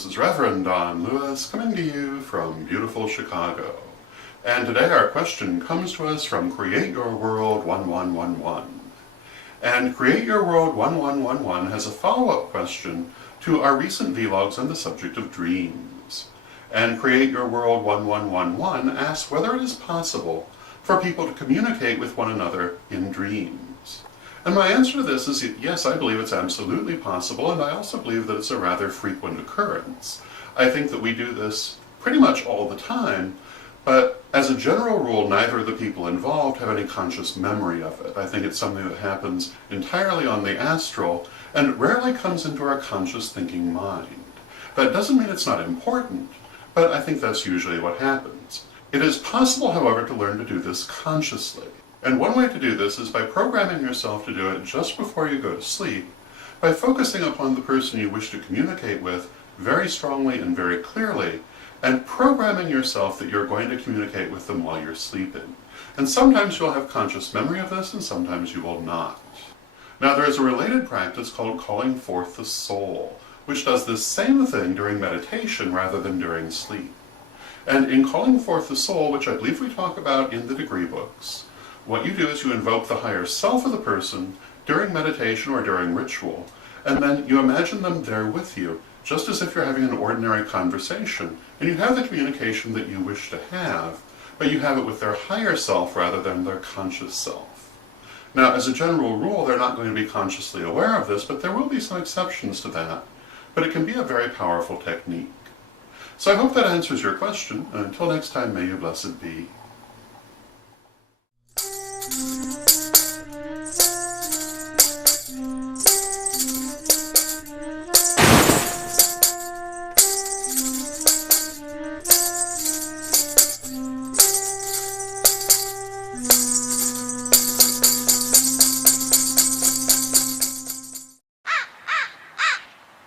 this is Rev Don coming to you from beautiful Chicago. And today our question comes to us from Create Your World 1111. And Create Your World 1111 has a follow-up question to our recent vlogs on the subject of dreams. And Create Your World 1111 asks whether it is possible for people to communicate with one another in dreams. And my answer to this is yes, I believe it's absolutely possible, and I also believe that it's a rather frequent occurrence. I think that we do this pretty much all the time, but as a general rule, neither of the people involved have any conscious memory of it. I think it's something that happens entirely on the astral, and it rarely comes into our conscious thinking mind. That doesn't mean it's not important, but I think that's usually what happens. It is possible, however, to learn to do this consciously. And one way to do this is by programming yourself to do it just before you go to sleep, by focusing upon the person you wish to communicate with very strongly and very clearly, and programming yourself that you're going to communicate with them while you're sleeping. And sometimes you'll have conscious memory of this, and sometimes you will not. Now there is a related practice called calling forth the soul, which does this same thing during meditation rather than during sleep. And in calling forth the soul, which I believe we talk about in the degree books, what you do is you invoke the higher self of the person during meditation or during ritual, and then you imagine them there with you, just as if you're having an ordinary conversation, and you have the communication that you wish to have, but you have it with their higher self rather than their conscious self. Now, as a general rule, they're not going to be consciously aware of this, but there will be some exceptions to that, but it can be a very powerful technique. So I hope that answers your question, and until next time, may you blessed be.